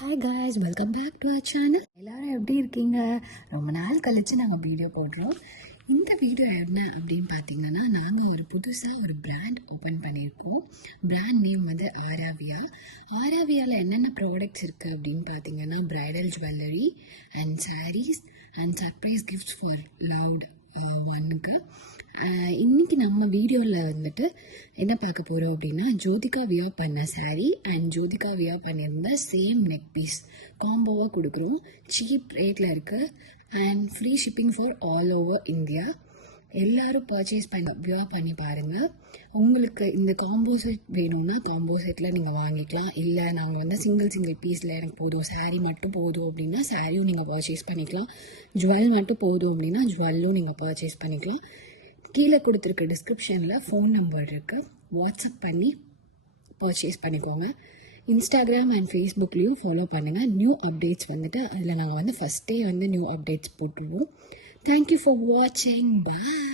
Hi guys, welcome back to our channel. எல்லோரும் எப்படி இருக்கீங்க? ரொம்ப நாள் கழித்து நாங்கள் வீடியோ போடுறோம். இந்த வீடியோ என்ன அப்படின்னு பார்த்தீங்கன்னா, நாங்கள் ஒரு புதுசாக ஒரு பிராண்ட் ஓப்பன் பண்ணியிருக்கோம். பிராண்ட் நேம் வந்து ஆராவியா. ஆராவியாவில் என்னென்ன ப்ராடக்ட்ஸ் இருக்குது அப்படின்னு பார்த்தீங்கன்னா, bridal jewellery and sarees and surprise gifts for loved ஒன்னுக்கு. இன்றைக்கி நம்ம வீடியோவில் வந்துட்டு என்ன பார்க்க போகிறோம் அப்படின்னா, ஜோதிகா வியர் பண்ண சாரீ அண்ட் ஜோதிகா வியர் பண்ணியிருந்த சேம் நெக் பீஸ் காம்போவாக கொடுக்குறோம். சீப் ரேட்டில் இருக்குது and free shipping for all over India. எல்லோரும் பர்ச்சேஸ் வியர் பண்ணி பாருங்கள். உங்களுக்கு இந்த காம்போ செட் வேணும்னா காம்போ செட்டில் நீங்கள் வாங்கிக்கலாம். இல்லை நாங்கள் வந்து சிங்கிள் பீஸில் எனக்கு போதும், சாரீ மட்டும் போதும் அப்படின்னா சாரியும் நீங்கள் பர்ச்சேஸ் பண்ணிக்கலாம். ஜுவல் மட்டும் போதும் அப்படின்னா ஜுவல்லும் நீங்கள் பர்ச்சேஸ் பண்ணிக்கலாம். கீழே கொடுத்துருக்க டிஸ்கிரிப்ஷனில் ஃபோன் நம்பர் இருக்குது, வாட்ஸ்அப் பண்ணி பர்ச்சேஸ் பண்ணிக்கோங்க. இன்ஸ்டாகிராம் அண்ட் ஃபேஸ்புக்லேயும் ஃபாலோ பண்ணுங்கள். நியூ அப்டேட்ஸ் வந்துட்டு அதில் நாங்கள் வந்து ஃபஸ்ட்டே வந்து நியூ அப்டேட்ஸ் போட்டுருவோம். தேங்க்யூ ஃபார் வாட்சிங். பாய்.